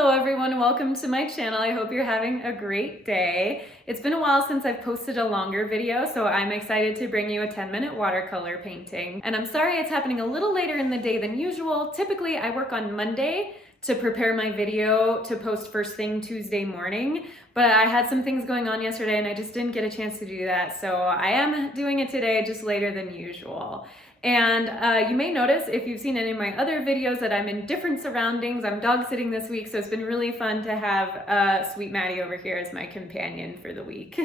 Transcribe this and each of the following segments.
Hello everyone, welcome to my channel. I hope you're having a great day. It's been a while since I've posted a longer video, so I'm excited to bring you a 10-minute watercolor painting. And I'm sorry it's happening a little later in the day than usual. Typically I work on Monday to prepare my video to post first thing Tuesday morning, but I had some things going on yesterday and I just didn't get a chance to do that. So I am doing it today, just later than usual. And you may notice if you've seen any of my other videos that I'm in different surroundings. I'm dog sitting this week, so it's been really fun to have Sweet Maddie over here as my companion for the week.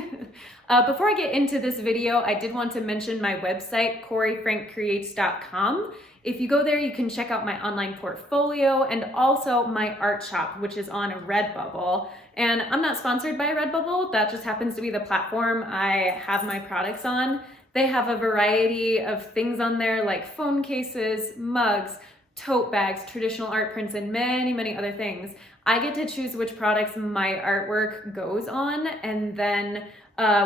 Before I get into this video, I did want to mention my website, CoreyFrankCreates.com. If you go there, you can check out my online portfolio and also my art shop, which is on Redbubble. And I'm not sponsored by Redbubble, that just happens to be the platform I have my products on. They have a variety of things on there like phone cases, mugs, tote bags, traditional art prints, and many, many other things. I get to choose which products my artwork goes on, and then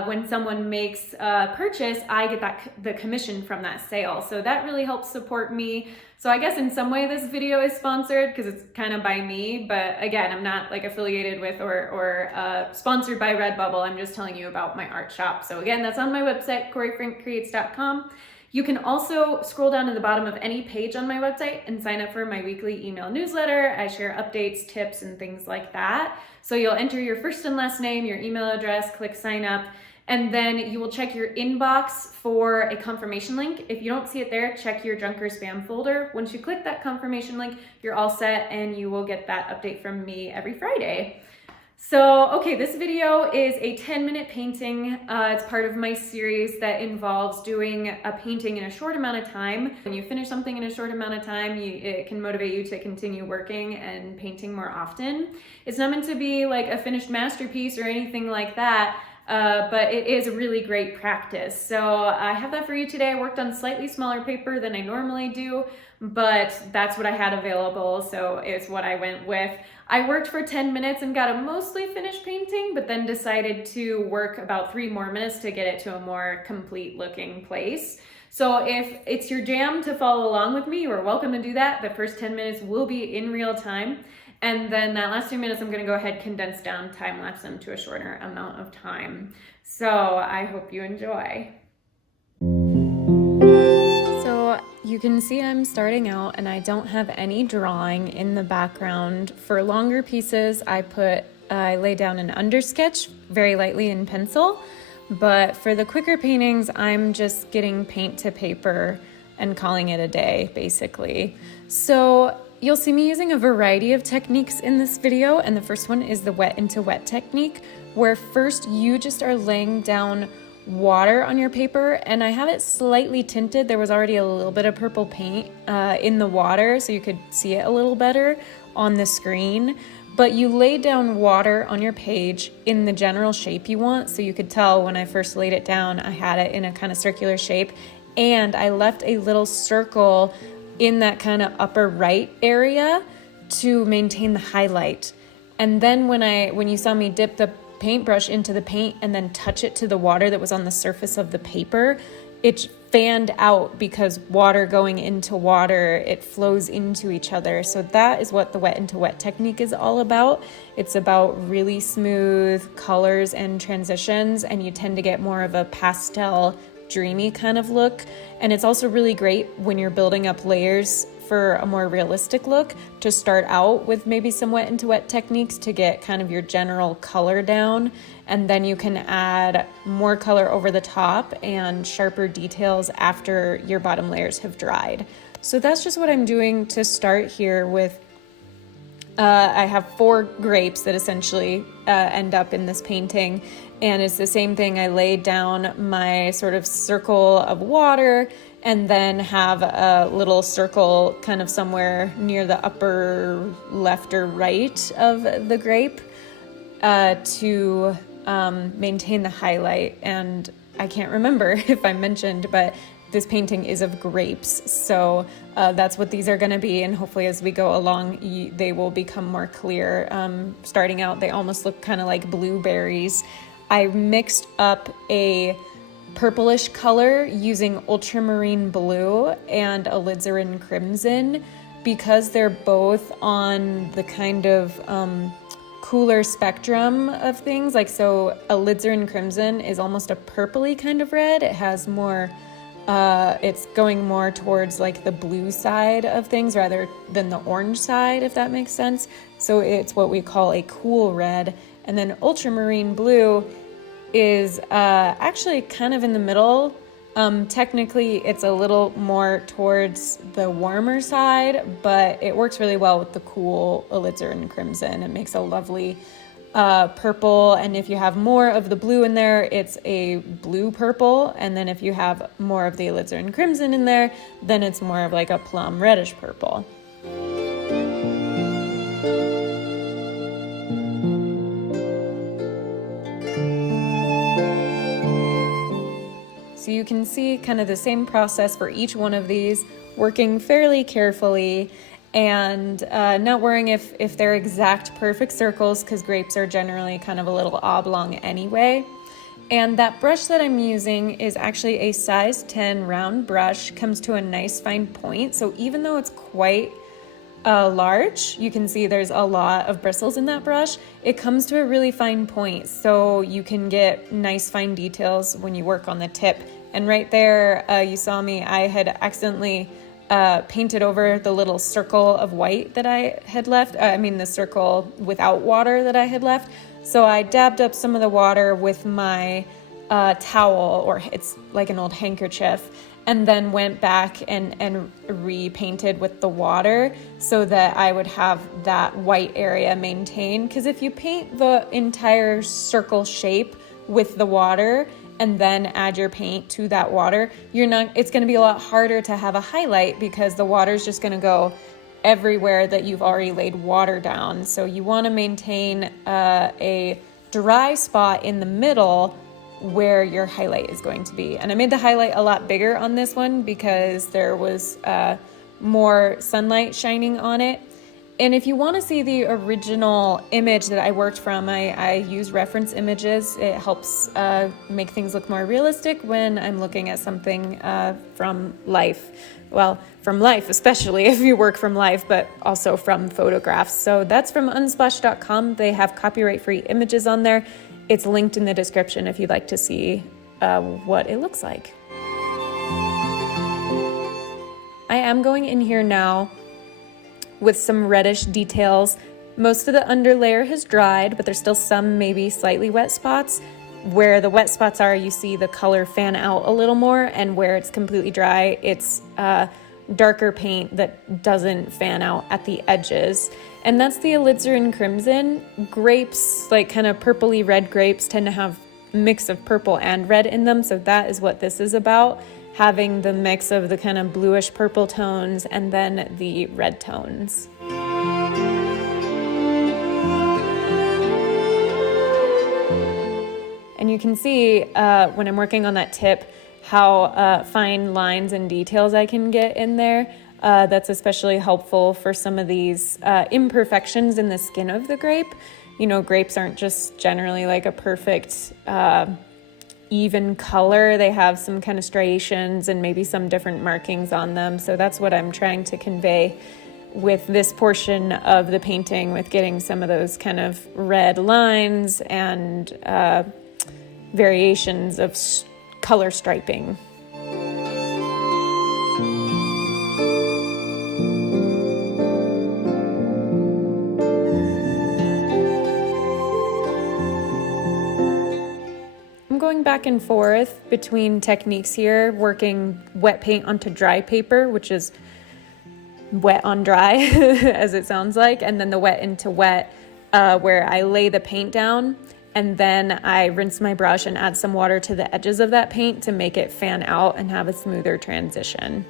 when someone makes a purchase, I get the commission from that sale. So that really helps support me. So I guess in some way this video is sponsored because it's kind of by me, but again, I'm not like affiliated with or sponsored by Redbubble. I'm just telling you about my art shop. So again, that's on my website, CoreyFrankCreates.com. You can also scroll down to the bottom of any page on my website and sign up for my weekly email newsletter. I share updates, tips, and things like that. So you'll enter your first and last name, your email address, click sign up, and then you will check your inbox for a confirmation link. If you don't see it there, check your junk or spam folder. Once you click that confirmation link, you're all set and you will get that update from me every Friday. So, okay, this video is a 10-minute painting. It's part of my series that involves doing a painting in a short amount of time. When you finish something in a short amount of time, it can motivate you to continue working and painting more often. It's not meant to be like a finished masterpiece or anything like that, but it is a really great practice. So I have that for you today. I worked on slightly smaller paper than I normally do, but that's what I had available, so it's what I went with. I worked for 10 minutes and got a mostly finished painting, but then decided to work about 3 more minutes to get it to a more complete looking place. So if it's your jam to follow along with me, you are welcome to do that. The first 10 minutes will be in real time. And then that last 2 minutes, I'm gonna go ahead, condense down, time lapse them to a shorter amount of time. So I hope you enjoy. So you can see I'm starting out and I don't have any drawing in the background. For longer pieces, I lay down an undersketch very lightly in pencil, but for the quicker paintings, I'm just getting paint to paper and calling it a day, basically. So you'll see me using a variety of techniques in this video, and the first one is the wet into wet technique, where first you just are laying down water on your paper, and I have it slightly tinted. There was already a little bit of purple paint in the water, so you could see it a little better on the screen. But you lay down water on your page in the general shape you want, so you could tell when I first laid it down, I had it in a kind of circular shape, and I left a little circle in that kind of upper right area to maintain the highlight. And then when you saw me dip the paintbrush into the paint and then touch it to the water that was on the surface of the paper, it fanned out because water going into water, it flows into each other. So that is what the wet into wet technique is all about. It's about really smooth colors and transitions, and you tend to get more of a pastel, dreamy kind of look. And it's also really great when you're building up layers for a more realistic look to start out with maybe some wet into wet techniques to get kind of your general color down, and then you can add more color over the top and sharper details after your bottom layers have dried. So that's just what I'm doing to start here with. I have 4 grapes that essentially end up in this painting, and it's the same thing. I laid down my sort of circle of water and then have a little circle kind of somewhere near the upper left or right of the grape to maintain the highlight. And I can't remember if I mentioned, but this painting is of grapes, so that's what these are going to be, and hopefully as we go along they will become more clear. Starting out, they almost look kind of like blueberries. I mixed up a purplish color using ultramarine blue and alizarin crimson because they're both on the kind of cooler spectrum of things, like so alizarin crimson is almost a purpley kind of red. It has more, it's going more towards like the blue side of things rather than the orange side, if that makes sense. So it's what we call a cool red. And then ultramarine blue is actually kind of in the middle. Technically, it's a little more towards the warmer side, but it works really well with the cool alizarin crimson. It makes a lovely purple, and if you have more of the blue in there, it's a blue purple, and then if you have more of the alizarin crimson in there, then it's more of like a plum reddish purple. So you can see kind of the same process for each one of these, working fairly carefully and not worrying if they're exact perfect circles, because grapes are generally kind of a little oblong anyway. And that brush that I'm using is actually a size 10 round brush, comes to a nice fine point. So even though it's quite large, you can see there's a lot of bristles in that brush, it comes to a really fine point, so you can get nice fine details when you work on the tip. And right there, you saw me, I had accidentally painted over the little circle of white that I had left, the circle without water that I had left. So I dabbed up some of the water with my towel, or it's like an old handkerchief, and then went back and repainted with the water so that I would have that white area maintained. Because if you paint the entire circle shape with the water and then add your paint to that water, it's gonna be a lot harder to have a highlight because the water's just gonna go everywhere that you've already laid water down. So you wanna maintain a dry spot in the middle where your highlight is going to be. And I made the highlight a lot bigger on this one because there was more sunlight shining on it. And if you want to see the original image that I worked from, I use reference images. It helps make things look more realistic when I'm looking at something from life. Well, from life, especially if you work from life, but also from photographs. So that's from unsplash.com. They have copyright-free images on there. It's linked in the description if you'd like to see what it looks like. I am going in here now with some reddish details. Most of the underlayer has dried, but there's still some maybe slightly wet spots. Where the wet spots are, you see the color fan out a little more, and where it's completely dry, it's darker paint that doesn't fan out at the edges. And that's the alizarin crimson. Grapes, like kind of purpley red grapes, tend to have a mix of purple and red in them, so that is what this is about, having the mix of the kind of bluish purple tones and then the red tones. And you can see when I'm working on that tip how fine lines and details I can get in there. That's especially helpful for some of these imperfections in the skin of the grape. You know, grapes aren't just generally like a perfect even color. They have some kind of striations and maybe some different markings on them. So that's what I'm trying to convey with this portion of the painting, with getting some of those kind of red lines and variations of color striping. I'm going back and forth between techniques here, working wet paint onto dry paper, which is wet on dry, as it sounds like, and then the wet into wet, where I lay the paint down and then I rinse my brush and add some water to the edges of that paint to make it fan out and have a smoother transition.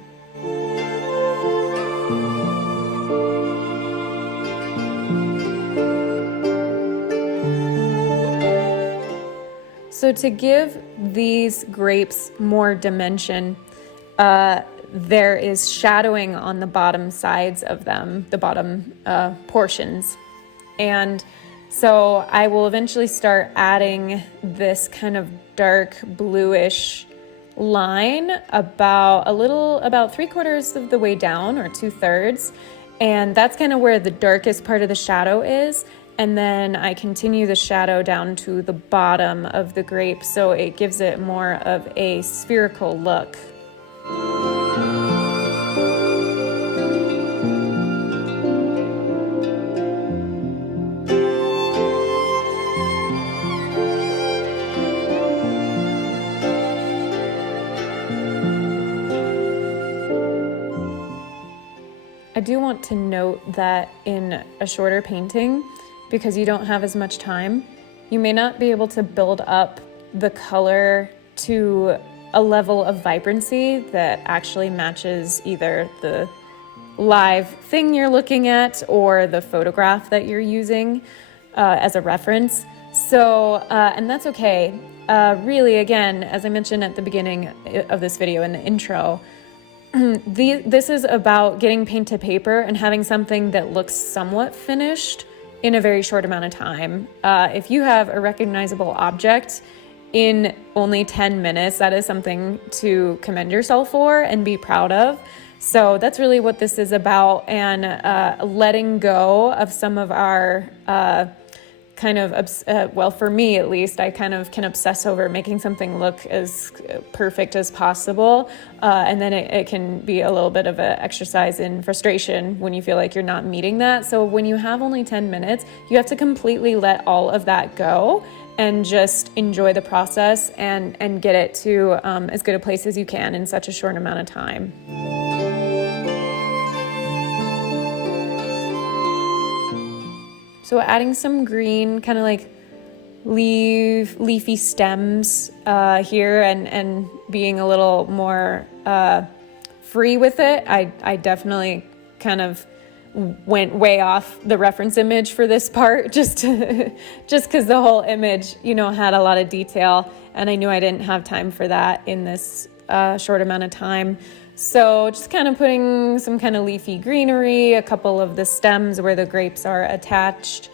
So to give these grapes more dimension, there is shadowing on the bottom sides of them, the bottom portions. And so I will eventually start adding this kind of dark bluish line about 3/4 of the way down, or 2/3. And that's kind of where the darkest part of the shadow is. And then I continue the shadow down to the bottom of the grape, so it gives it more of a spherical look. I do want to note that in a shorter painting, because you don't have as much time, you may not be able to build up the color to a level of vibrancy that actually matches either the live thing you're looking at or the photograph that you're using as a reference. So, and that's okay. Really, again, as I mentioned at the beginning of this video in the intro, this is about getting paint to paper and having something that looks somewhat finished in a very short amount of time. If you have a recognizable object in only 10 minutes, that is something to commend yourself for and be proud of. So that's really what this is about, and letting go of some of our well, for me at least, I kind of can obsess over making something look as perfect as possible. And then it can be a little bit of an exercise in frustration when you feel like you're not meeting that. So when you have only 10 minutes, you have to completely let all of that go and just enjoy the process and get it to as good a place as you can in such a short amount of time. So adding some green, kind of like leafy stems here, and being a little more free with it. I definitely kind of went way off the reference image for this part, just because the whole image, had a lot of detail, and I knew I didn't have time for that in this short amount of time. So just kind of putting some kind of leafy greenery, a couple of the stems where the grapes are attached.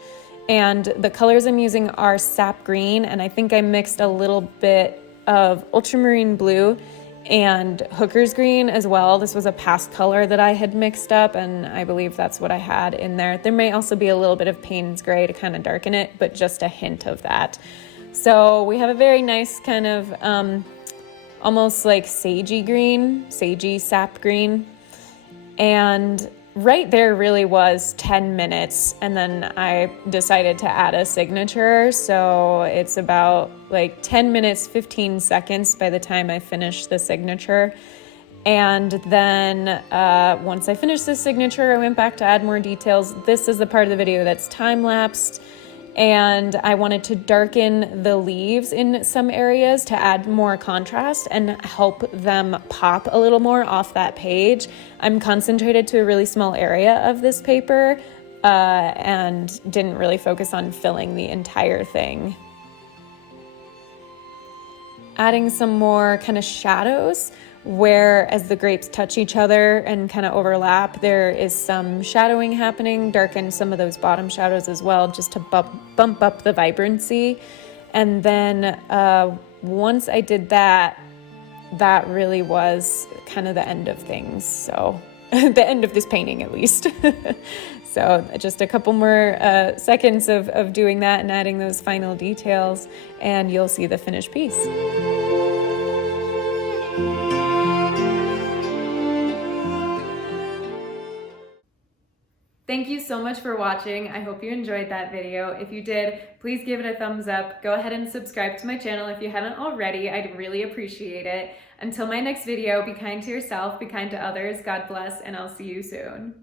And the colors I'm using are sap green, and I think I mixed a little bit of ultramarine blue and hooker's green as well. This was a past color that I had mixed up, and I believe that's what I had in there. There may also be a little bit of Payne's gray to kind of darken it, but just a hint of that. So we have a very nice kind of almost like sagey sap green. And right there really was 10 minutes. And then I decided to add a signature. So it's about like 10 minutes, 15 seconds by the time I finish the signature. And then once I finished the signature, I went back to add more details. This is the part of the video that's time-lapsed. And I wanted to darken the leaves in some areas to add more contrast and help them pop a little more off that page. I'm concentrated to a really small area of this paper and didn't really focus on filling the entire thing. Adding some more kind of shadows where as the grapes touch each other and kind of overlap, there is some shadowing happening, darken some of those bottom shadows as well, just to bump up the vibrancy. And then once I did that, that really was kind of the end of things. So the end of this painting at least. So just a couple more seconds of doing that and adding those final details, and you'll see the finished piece. Thank you so much for watching. I hope you enjoyed that video. If you did, please give it a thumbs up. Go ahead and subscribe to my channel if you haven't already. I'd really appreciate it. Until my next video, be kind to yourself, be kind to others. God bless, and I'll see you soon.